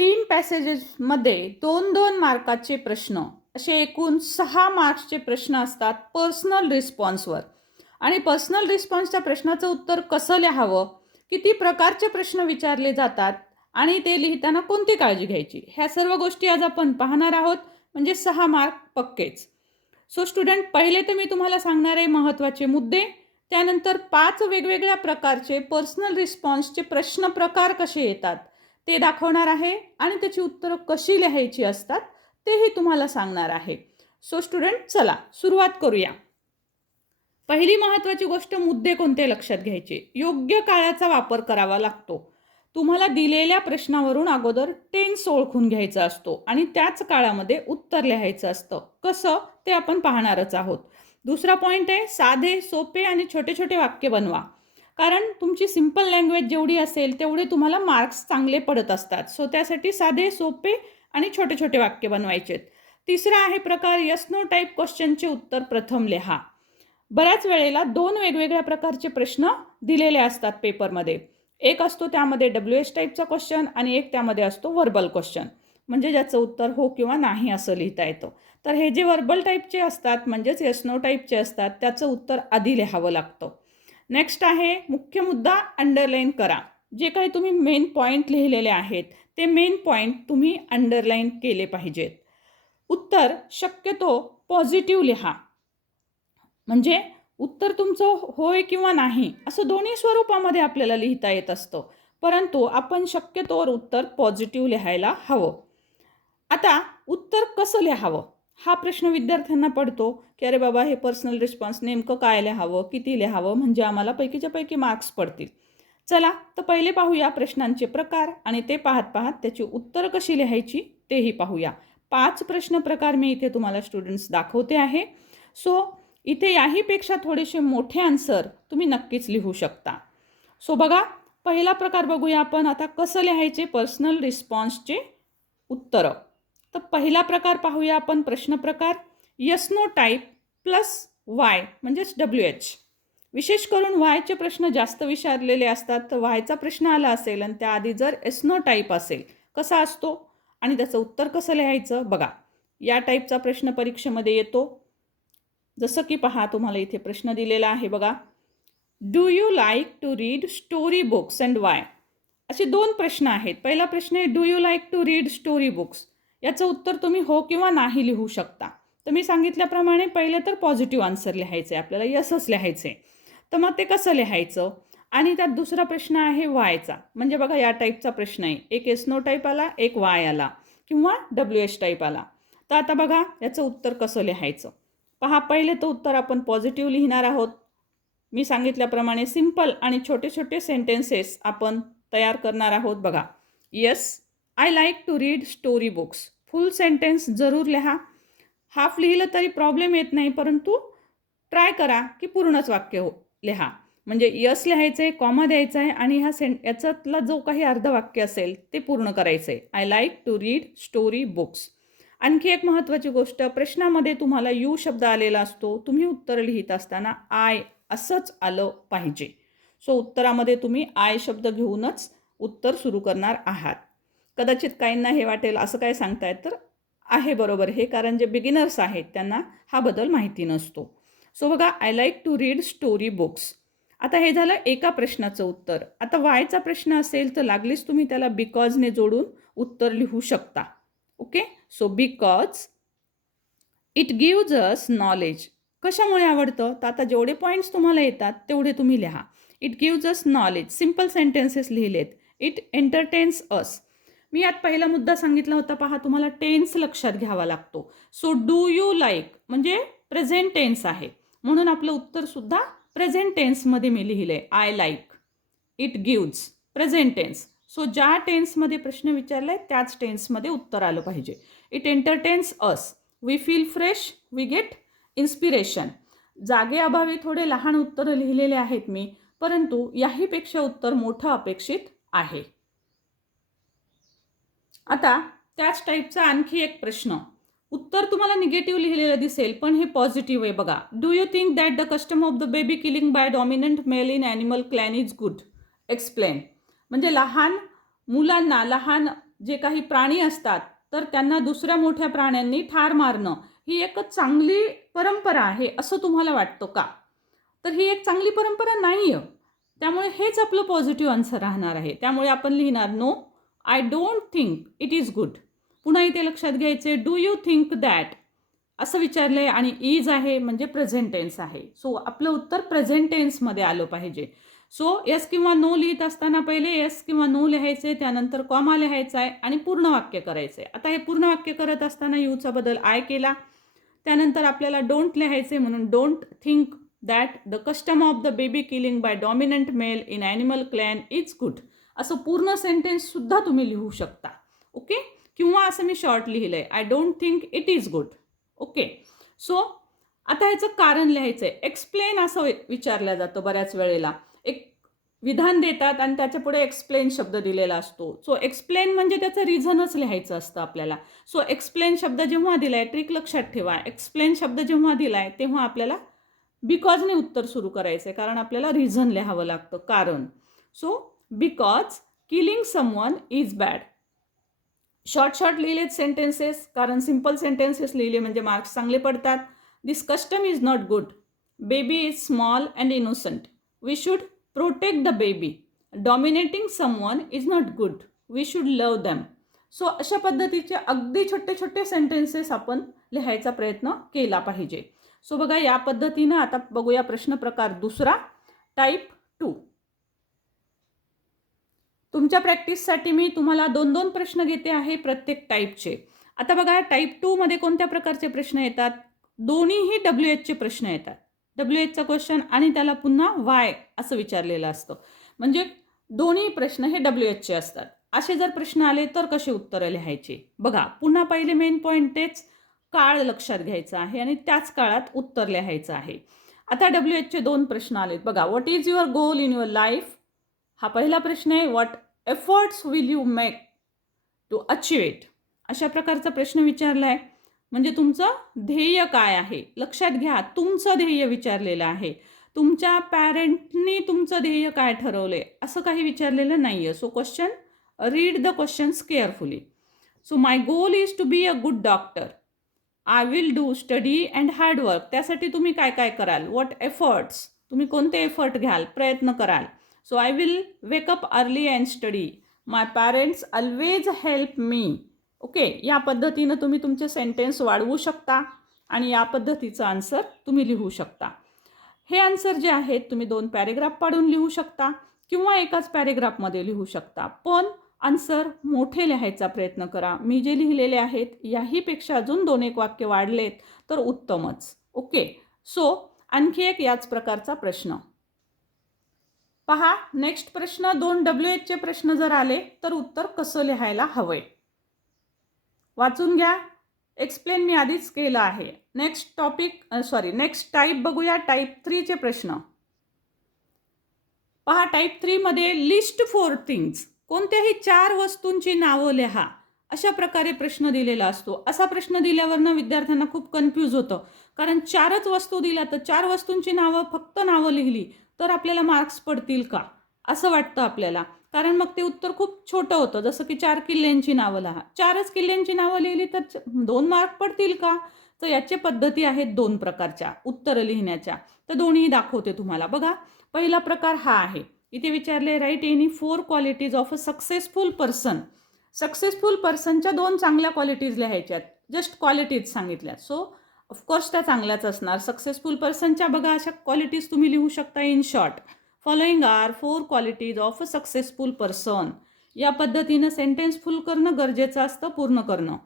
तीन पॅसेजेसमध्ये दोन दोन मार्काचे प्रश्न असे एकूण सहा मार्क्सचे प्रश्न असतात पर्सनल रिस्पॉन्सवर आणि पर्सनल रिस्पॉन्सच्या प्रश्नाचं उत्तर कसं लिहावं? किती प्रकारचे प्रश्न विचारले जातात? आणि ते लिहिताना कोणती काळजी घ्यायची? ह्या सर्व गोष्टी आज आपण पाहणार आहोत. म्हणजे सहा मार्क पक्केच. सो स्टुडंट पहिले तर मी तुम्हाला सांगणार आहे महत्त्वाचे मुद्दे. त्यानंतर पाच वेगवेगळ्या प्रकारचे पर्सनल रिस्पॉन्सचे प्रश्न प्रकार कसे येतात? ते दाखवणार आहे आणि त्याची उत्तरं कशी लिहायची असतात तेही तुम्हाला सांगणार आहे. सो स्टुडंट चला सुरुवात करूया. पहिली महत्त्वाची गोष्ट मुद्दे कोणते लक्षात घ्यायचे? योग्य काळाचा वापर करावा लागतो. तुम्हाला दिलेल्या प्रश्नावरून अगोदर टेन्स ओळखून घ्यायचा असतो आणि त्याच काळामध्ये उत्तर लिहायचं असतं. कसं? ते आपण पाहणारच आहोत. दुसरा पॉईंट आहे साधे सोपे आणि छोटे छोटे वाक्य बनवा. कारण तुमची सिंपल लँग्वेज जेवढी असेल तेवढे तुम्हाला मार्क्स चांगले पडत असतात. सो त्यासाठी साधे सोपे आणि छोटे छोटे वाक्य बनवायचे तिसरा आहे प्रकार यस नो टाईप क्वेश्चनचे उत्तर प्रथम लिहा. बऱ्याच वेळेला दोन वेगवेगळ्या प्रकारचे प्रश्न दिलेले असतात पेपरमध्ये एक असतो त्यामध्ये डब्ल्यू एच टाईपचा क्वेश्चन आणि एक त्यामध्ये असतो वर्बल क्वेश्चन म्हणजे ज्याचं उत्तर हो किंवा नाही असं लिहिता येतं. तर हे जे वर्बल टाईपचे असतात म्हणजेच यस नो टाईपचे असतात त्याचं उत्तर आधी लिहावं लागतं. नेक्स्ट आहे मुख्य मुद्दा अंडरलाईन करा. जे काही तुम्ही मेन पॉईंट लिहिलेले आहेत ते मेन पॉईंट तुम्ही अंडरलाईन केले पाहिजेत. उत्तर शक्यतो पॉझिटिव्ह लिहा. म्हणजे उत्तर तुमचं होय किंवा नाही असं दोन्ही स्वरूपामध्ये आपल्याला लिहिता येत असतं. परंतु आपण शक्यतोवर उत्तर पॉझिटिव्ह लिहायला हवं. आता उत्तर कसं लिहावं? हा प्रश्न विद्यार्थ्यांना पडतो की अरे बाबा हे पर्सनल रिस्पॉन्स नेमकं काय लिहावं किती लिहावं? म्हणजे आम्हाला पैकीच्या पैकी मार्क्स पडतील. चला तर पहिले पाहूया प्रश्नांचे प्रकार आणि ते पाहत पाहत त्याची उत्तरं कशी लिहायची तेही पाहूया. पाच प्रश्न प्रकार मी इथे तुम्हाला स्टुडंट्स दाखवते आहे. सो इथे याहीपेक्षा थोडेसे मोठे आन्सर तुम्ही नक्कीच लिहू शकता. सो बघा पहिला प्रकार बघूया आपण. आता कसं लिहायचे? पर्सनल रिस्पॉन्सचे उत्तरं. तर पहिला प्रकार पाहूया आपण प्रश्न प्रकार. Yes no type plus why म्हणजेच डब्ल्यू एच विशेष करून वायचे प्रश्न जास्त विचारलेले असतात तर वायचा प्रश्न आला असेल आणि त्याआधी जर एस्नो टाईप असेल कसा असतो? आणि त्याचं उत्तर कसं लिहायचं? बघा या टाईपचा प्रश्न परीक्षेमध्ये येतो. जसं की पहा तुम्हाला इथे प्रश्न दिलेला आहे बघा. Do you like to read story books and why असे दोन प्रश्न आहेत. पहिला प्रश्न आहे do you like to read story books याचं उत्तर तुम्ही हो किंवा नाही लिहू शकता. तर मी सांगितल्याप्रमाणे पहिले तर पॉझिटिव्ह आन्सर लिहायचं आहे आपल्याला यसच लिहायचं. आहे तर मग ते कसं लिहायचं? आणि त्यात दुसरा प्रश्न आहे वायचा. म्हणजे बघा या टाईपचा प्रश्न आहे. एक एस नो टाईप आला एक वाय आला किंवा डब्ल्यू एच टाईप आला. तर आता बघा याचं उत्तर कसं लिहायचं? पहा पहिले तर उत्तर आपण पॉझिटिव्ह लिहिणार आहोत. मी सांगितल्याप्रमाणे सिंपल आणि छोटे छोटे सेंटेन्सेस आपण तयार करणार आहोत. बघा yes I like to read story books full sentence जरूर लिहा. हाफ लिहिलं तरी प्रॉब्लेम येत नाही परंतु ट्राय करा की पूर्णच वाक्य हो लिहा. म्हणजे यस लिहायचं आहे कॉमा द्यायचं आहे आणि ह्या सें याच्यातला जो काही अर्धवाक्य असेल ते पूर्ण करायचं आहे I like to read story books आणखी एक महत्त्वाची गोष्ट प्रश्नामध्ये तुम्हाला यू शब्द आलेला असतो तुम्ही उत्तर लिहित असताना आय असंच आलं पाहिजे. सो उत्तरामध्ये तुम्ही आय शब्द घेऊनच उत्तर सुरू करणार आहात. कदाचित काहींना हे वाटेल असं काय सांगतायत तर आहे बरोबर. हे कारण जे बिगिनर्स आहेत त्यांना हा बदल माहिती नसतो. सो बघा I like to read story books आता हे झालं एका प्रश्नाचं उत्तर. आता वायचा प्रश्न असेल तर लागलीच तुम्ही त्याला बिकॉजने जोडून उत्तर लिहू शकता. Okay so because it gives us knowledge कशामुळे आवडतं? तर आता जेवढे पॉईंट्स तुम्हाला येतात तेवढे तुम्ही लिहा. It gives us knowledge simple sentences लिहिलेत. It entertains us मी यात पहिला मुद्दा सांगितला होता पहा तुम्हाला टेन्स लक्षात घ्यावा लागतो. सो डू यू लाईक म्हणजे प्रेझेंट टेन्स आहे. म्हणून आपलं उत्तरसुद्धा प्रेझेंट टेन्समध्ये मी लिहिलं आहे I like it gives present tense so ज्या टेन्समध्ये प्रश्न विचारला आहे त्याच टेन्समध्ये उत्तर आलं पाहिजे. It entertains us we feel fresh we get inspiration जागेअभावी थोडे लहान उत्तरं लिहिलेले आहेत मी परंतु याहीपेक्षा उत्तर मोठं अपेक्षित आहे. आता त्याच टाईपचा आणखी एक प्रश्न. उत्तर तुम्हाला निगेटिव्ह लिहिलेलं दिसेल पण हे पॉझिटिव्ह आहे बघा. Do you think that the custom of the baby killing by dominant male in animal clan is good explain म्हणजे लहान मुलांना लहान जे काही प्राणी असतात तर त्यांना दुसऱ्या मोठ्या प्राण्यांनी ठार मारणं ही एक चांगली परंपरा आहे असं तुम्हाला वाटतं का? तर ही एक चांगली परंपरा नाही आहे त्यामुळे हेच आपलं पॉझिटिव्ह आन्सर राहणार आहे. त्यामुळे आपण लिहिणार no I don't think it is good पुन्हा इथे लक्षात घ्यायचे डू यू थिंक दॅट असं विचारलंय आणि इज आहे म्हणजे प्रेझेंट टेन्स आहे. सो आपलं उत्तर प्रेझेंट टेन्समध्ये आलं पाहिजे. सो यस किंवा नो लिहित असताना पहिले यस किंवा नो लिहायचे त्यानंतर कॉमा लिहायचा आहे आणि पूर्ण वाक्य करायचं आहे आता हे पूर्ण वाक्य करत असताना यूचा बदल आय केला. त्यानंतर आपल्याला डोंट लिहायचे म्हणून don't think that the custom of the baby killing by dominant male in animal clan is good असं पूर्ण सेंटेन्ससुद्धा तुम्ही लिहू शकता. ओके किंवा असं मी शॉर्ट लिहिलं आहे I don't think it is good okay so आता ह्याचं कारण लिहायचं आहे एक्सप्लेन असं विचारलं जातं बऱ्याच वेळेला. एक विधान देतात आणि त्याच्या पुढे एक्सप्लेन शब्द दिलेला असतो. सो एक्सप्लेन म्हणजे त्याचं रिझनच लिहायचं असतं आपल्याला. सो एक्सप्लेन शब्द जेव्हा दिलाय ट्रिक लक्षात ठेवा. एक्सप्लेन शब्द जेव्हा दिलाय तेव्हा आपल्याला बिकॉजने उत्तर सुरू करायचं आहे कारण आपल्याला रिझन लिहावं लागतं. कारण. So because killing someone is bad short short लिहिलेत sentences कारण सिंपल सेंटेन्सेस लिहिले म्हणजे मार्क्स चांगले पडतात. This custom is not good baby is small and innocent we should protect the baby dominating someone is not good we should love them so अशा पद्धतीचे अगदी छोटे छोटे सेंटेन्सेस आपण लिहायचा प्रयत्न केला पाहिजे. सो बघा या पद्धतीनं आता बघूया प्रश्न प्रकार दुसरा. टाईप टू तुमच्या प्रॅक्टिससाठी मी तुम्हाला दोन दोन प्रश्न घेते आहे प्रत्येक टाईपचे. आता बघा टाईप टूमध्ये कोणत्या प्रकारचे प्रश्न येतात? दोन्हीही डब्ल्यू एचचे प्रश्न येतात. डब्ल्यू एचचा क्वेश्चन आणि त्याला पुन्हा वाय असं विचारलेलं असतं. म्हणजे दोन्ही प्रश्न हे डब्ल्यू एचचे असतात. असे जर प्रश्न आले तर कसे उत्तरं लिहायचे? बघा पुन्हा पहिले मेन पॉईंट तेच काळ लक्षात घ्यायचा आहे आणि त्याच काळात उत्तर लिहायचं आहे. आता डब्ल्यू एचचे दोन प्रश्न आलेत. बघा what is your goal in your life हा पहिला प्रश्न आहे what efforts will you make to achieve it अशा प्रकारचा प्रश्न विचारला आहे म्हणजे तुमचं ध्येय काय आहे? लक्षात घ्या तुमचं ध्येय विचारलेलं आहे. तुमच्या पॅरेंटनी तुमचं ध्येय काय ठरवलंय? असं काही विचारलेलं नाही आहे so question read the questions carefully so my goal is to be a good doctor I will do study and hard work त्यासाठी तुम्ही काय काय कराल? वॉट एफर्ट्स तुम्ही कोणते एफर्ट घ्याल? प्रयत्न कराल. So I will wake up early and study my parents always help me okay या पद्धतीनं तुम्ही तुमचे सेंटेन्स वाढवू शकता आणि या पद्धतीचं आन्सर तुम्ही लिहू शकता. हे आन्सर जे आहेत तुम्ही दोन पॅरेग्राफ पाडून लिहू शकता किंवा एकाच पॅरेग्राफमध्ये लिहू शकता. पण आन्सर मोठे लिहायचा प्रयत्न करा. मी जे लिहिलेले आहेत याहीपेक्षा अजून दोन एक वाक्य वाढलेत तर उत्तमच. ओके सो आणखी एक याच प्रकारचा प्रश्न. पहा नेक्स्ट प्रश्न दोन डब्ल्यू एचचे प्रश्न जर आले तर उत्तर कसं लिहायला हवंय वाचून घ्या. एक्सप्लेन मी आधीच केलं आहे. Next topic sorry next type बघूया. टाईप थ्रीचे प्रश्न. पहा टाईप थ्रीमध्ये लिस्ट फोर थिंग्स कोणत्याही चार वस्तूंची नावं लिहा. अशा प्रकारे प्रश्न दिलेला असतो. असा प्रश्न दिल्यावरनं विद्यार्थ्यांना खूप कन्फ्यूज होतं. कारण चारच वस्तू दिल्या तर चार वस्तूंची नावं फक्त नावं लिहिली. तर आपल्याला मार्क्स पडतील का? असं वाटतं आपल्याला. कारण मग ते उत्तर खूप छोटं होतं. जसं की चार किल्ल्यांची नावं लिहा. चारच किल्ल्यांची नावं लिहिली तर दोन मार्क पडतील का? तर याचे पद्धती आहेत दोन प्रकारच्या उत्तरं लिहिण्याच्या. तर दोन्ही दाखवते तुम्हाला. बघा पहिला प्रकार हा आहे. इथे विचारले write any four qualities of a successful person successful पर्सनच्या दोन चांगल्या क्वालिटीज लिहायच्यात. जस्ट क्वालिटीज सांगितल्या सो ऑफकोर्स त्या चांगल्याच असणार. सक्सेसफुल पर्सनच्या बघा अशा क्वालिटीज तुम्ही लिहू शकता in short following are four qualities of a successful person या पद्धतीनं सेंटेन्स फुल करणं गरजेचं असतं पूर्ण करणं.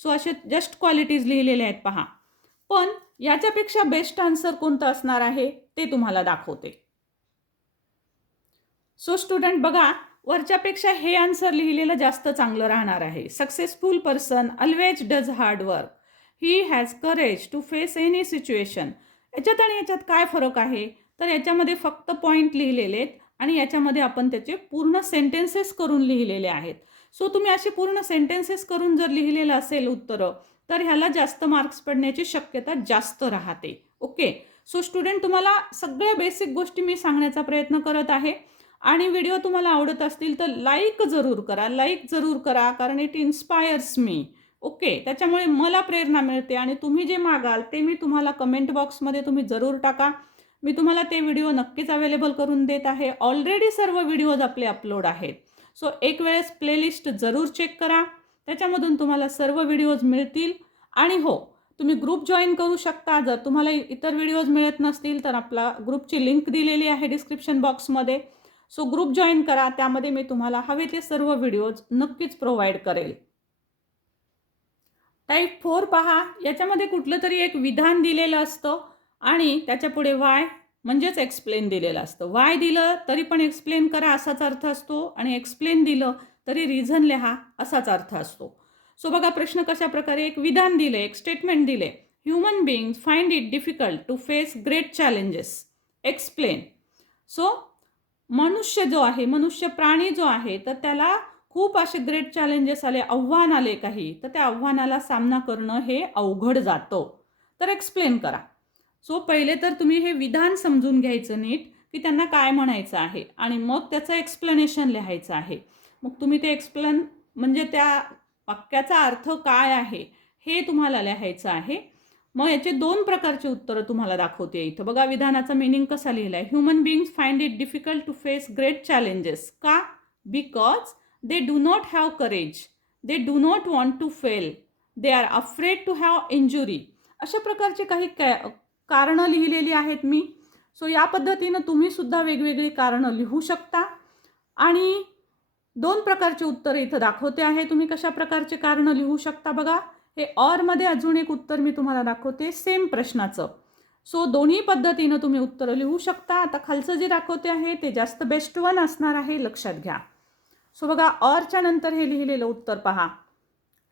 सो असे जस्ट क्वालिटीज लिहिलेले आहेत पहा. पण याच्यापेक्षा बेस्ट आन्सर कोणतं असणार आहे ते तुम्हाला दाखवते. सो स्टुडंट बघा वरच्यापेक्षा हे आन्सर लिहिलेलं जास्त चांगलं राहणार आहे. Successful person always does hard work he has courage to face any situation याच्यात आणि याच्यात काय फरक आहे? तर याच्यामध्ये फक्त पॉईंट लिहिलेले आहेत आणि याच्यामध्ये आपण त्याचे पूर्ण सेंटेन्सेस करून लिहिलेले आहेत. सो तुम्ही असे पूर्ण सेंटेन्सेस करून जर लिहिलेलं असेल उत्तरं तर ह्याला जास्त मार्क्स पडण्याची शक्यता जास्त राहते. ओके सो स्टुडंट तुम्हाला सगळ्या बेसिक गोष्टी मी सांगण्याचा प्रयत्न करत आहे. आणि व्हिडिओ तुम्हाला आवडत असतील तर लाईक जरूर करा. लाईक जरूर करा कारण इट इन्स्पायर्स मी ओके त्याच्यामुळे मला प्रेरणा मिळते आणि तुम्ही जे मागाल ते मी तुम्हाला कमेंट बॉक्समध्ये तुम्ही जरूर टाका. मी तुम्हाला ते व्हिडिओ नक्कीच अवेलेबल करून देत आहे. ऑलरेडी सर्व व्हिडिओज आपले अपलोड आहेत. सो एक वेळेस प्लेलिस्ट जरूर चेक करा. त्याच्यामधून तुम्हाला सर्व व्हिडिओज मिळतील. आणि हो तुम्ही ग्रुप जॉईन करू शकता. जर तुम्हाला इतर व्हिडिओज मिळत नसतील तर आपला ग्रुपची लिंक दिलेली आहे डिस्क्रिप्शन बॉक्समध्ये सो ग्रुप जॉईन करा. त्यामध्ये मी तुम्हाला हवे ते सर्व व्हिडिओज नक्कीच प्रोव्हाइड करेल. टाईप फोर पहा. याच्यामध्ये कुठलं तरी एक विधान दिलेलं असतं आणि त्याच्यापुढे वाय म्हणजेच एक्सप्लेन दिलेलं असतं. वाय दिलं तरी पण एक्सप्लेन करा असाच अर्थ असतो आणि एक्सप्लेन दिलं तरी रिझन लिहा असाच अर्थ असतो. सो बघा प्रश्न कशा प्रकारे एक विधान दिले एक स्टेटमेंट दिले. Human beings find it difficult to face great challenges explain so मनुष्य जो आहे मनुष्य प्राणी जो आहे तर त्याला खूप असे ग्रेट चॅलेंजेस आले आव्हान आले काही. तर त्या आव्हानाला सामना करणं हे अवघड जातं. तर एक्सप्लेन करा. सो पहिले तर तुम्ही हे विधान समजून घ्यायचं नीट की त्यांना काय म्हणायचं आहे? आणि मग त्याचं एक्सप्लेनेशन लिहायचं आहे. मग तुम्ही ते एक्सप्लेन म्हणजे त्या वाक्याचा अर्थ काय आहे हे तुम्हाला लिहायचं आहे. मग याचे दोन प्रकारचे उत्तरं तुम्हाला दाखवते इथं. बघा विधानाचा मिनिंग कसा लिहिला आहे human beings find it difficult to face great challenges का? Because they do not have courage they do not want to fail they are afraid to have injury अशा प्रकारचे काही कॅ कारणं लिहिलेली आहेत मी. सो या पद्धतीनं तुम्ही सुद्धा वेगवेगळी कारणं लिहू शकता. आणि दोन प्रकारचे उत्तर इथं दाखवते आहे. तुम्ही कशा प्रकारचे कारणं लिहू शकता बघा. हे ऑरमध्ये अजून एक उत्तर मी तुम्हाला दाखवते. सेम प्रश्नाचं. सो दोन्ही पद्धतीनं तुम्ही उत्तरं लिहू शकता. आता खालचं जे दाखवते आहे ते जास्त बेस्ट वन असणार आहे. लक्षात घ्या. सो बघा ऑरच्या नंतर हे लिहिलेलं उत्तर पहा.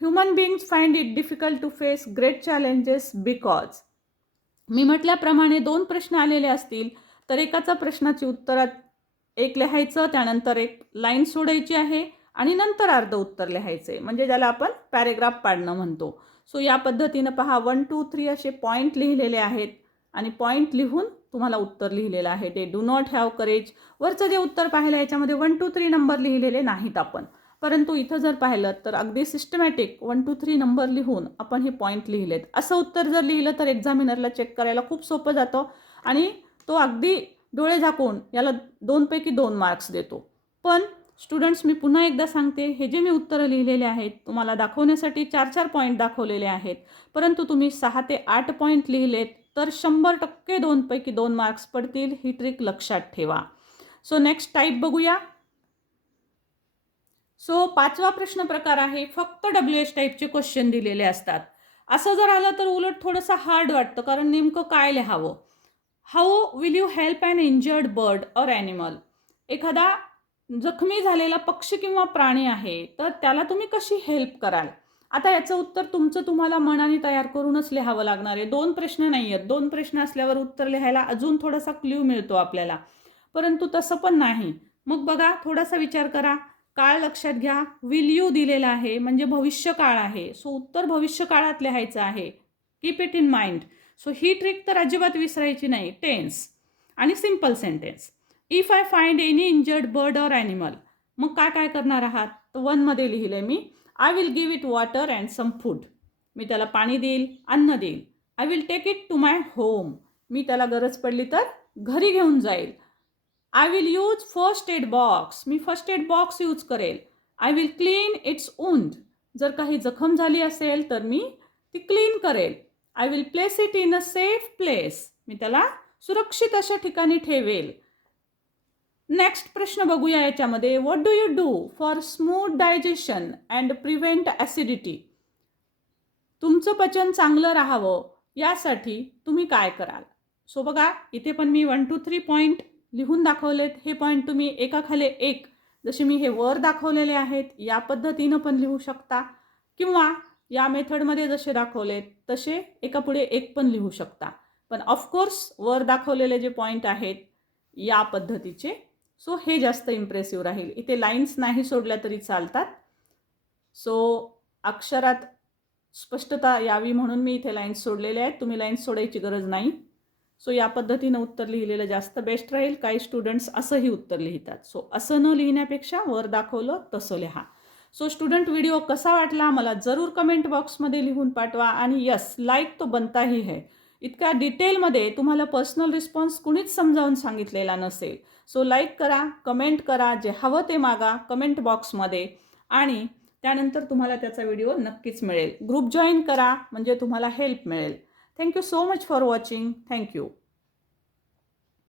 Human beings find it difficult to face great challenges because मी म्हटल्याप्रमाणे दोन प्रश्न आलेले असतील तर एकाचा प्रश्नाची उत्तरात एक लिहायचं त्यानंतर एक लाईन सोडायची आहे आणि नंतर अर्ध उत्तर लिहायचे म्हणजे ज्याला आपण पॅरेग्राफ पाडणं म्हणतो. सो या पद्धतीनं पहा वन टू थ्री असे पॉईंट लिहिलेले आहेत आणि पॉईंट लिहून तुम्हाला उत्तर लिहिलेलं आहे. ते डू नॉट हॅव करेज वरचं जे उत्तर पाहिलं याच्यामध्ये वन टू थ्री नंबर लिहिलेले नाहीत आपण. परंतु इथं जर पाहिलं तर अगदी systematic one two three number लिहून आपण हे पॉईंट लिहिलेत. असं उत्तर जर लिहिलं तर एक्झामिनरला चेक करायला खूप सोपं जातं आणि तो अगदी डोळे झाकून याला दोनपैकी दोन मार्क्स देतो. पण स्टुडंट्स मी पुन्हा एकदा सांगते हे जे मी उत्तरं लिहिलेले आहेत तुम्हाला दाखवण्यासाठी चार चार पॉईंट दाखवलेले आहेत. परंतु तुम्ही सहा ते आठ पॉईंट लिहिलेत तर शंभर टक्के दोनपैकी दोन मार्क्स पडतील ही ट्रिक लक्षात ठेवा. सो नेक्स्ट टाईप बघूया. सो पाचवा प्रश्न प्रकार आहे फक्त डब्ल्यू एच टाईपचे क्वेश्चन दिलेले असतात. असं जर आलं तर उलट थोडंसं हार्ड वाटतं कारण नेमकं काय लिहावं? How will you help an injured bird or animal एखादा जखमी झालेला पक्षी किंवा प्राणी आहे तर त्याला तुम्ही कशी हेल्प कराल? आता याचं उत्तर तुमचं तुम्हाला मनाने तयार करूनच लिहावं लागणार आहे. दोन प्रश्न नाही आहेत दोन प्रश्न असल्यावर उत्तर लिहायला अजून थोडासा क्ल्यू मिळतो आपल्याला. परंतु तसं पण नाही. मग बघा थोडासा विचार करा. काळ लक्षात घ्या. विल यू दिलेला आहे. म्हणजे भविष्य काळ आहे. सो उत्तर भविष्य काळात लिहायचं आहे. Keep it in mind so he trick तर अजिबात विसरायची नाही. टेन्स आणि simple sentence if I find any injured bird or animal मग काय काय करणार आहात? तर वनमध्ये लिहिलं आहे मी. I will give it water and some food मी त्याला पाणी देईल अन्न देईल. I will take it to my home मी त्याला गरज पडली तर घरी घेऊन जाईल. I will use first aid box me first aid box use करेल. I will clean its wound जर काही जखम झाली असेल तर मी ती क्लीन करेल. I will place it in a safe place मी त्याला सुरक्षित अशा ठिकाणी ठेवेल. नेक्स्ट प्रश्न बघूया याच्यामध्ये. What do you do for smooth digestion and prevent acidity तुमचं पचन चांगलं राहावं यासाठी तुम्ही काय कराल? सो बघा इथे पण मी वन टू थ्री पॉईंट लिहून दाखवलेत. हे पॉईंट तुम्ही एकाखाली एक जसे मी हे वर दाखवलेले आहेत या पद्धतीनं पण लिहू शकता. किंवा या मेथडमध्ये जसे दाखवलेत तसे एका पुढे एक पण लिहू शकता. पण ऑफकोर्स वर दाखवलेले जे पॉईंट आहेत या पद्धतीचे सो हे जास्त इम्प्रेसिव्ह राहील. इथे लाईन्स नाही सोडल्या तरी चालतात. सो अक्षरात स्पष्टता यावी म्हणून मी इथे लाईन्स सोडलेल्या आहेत. तुम्ही लाईन्स सोडायची गरज नाही. सो या पद्धतीनं उत्तर लिहिलेलं जास्त बेस्ट राहील. काही स्टुडंट्स असंही उत्तर लिहितात. सो असं न लिहिण्यापेक्षा वर दाखवलं तसं लिहा. सो स्टुडंट व्हिडिओ कसा वाटला? मला जरूर कमेंट बॉक्समध्ये लिहून पाठवा. आणि यस लाईक तो बनताही है. इतक्या डिटेलमध्ये तुम्हाला पर्सनल रिस्पॉन्स कुणीच समजावून सांगितलेला नसेल. सो लाईक करा कमेंट करा जे हवं ते मागा कमेंट बॉक्समध्ये आणि त्यानंतर तुम्हाला त्याचा व्हिडिओ नक्कीच मिळेल. ग्रुप जॉईन करा म्हणजे तुम्हाला हेल्प मिळेल. Thank you so much for watching thank you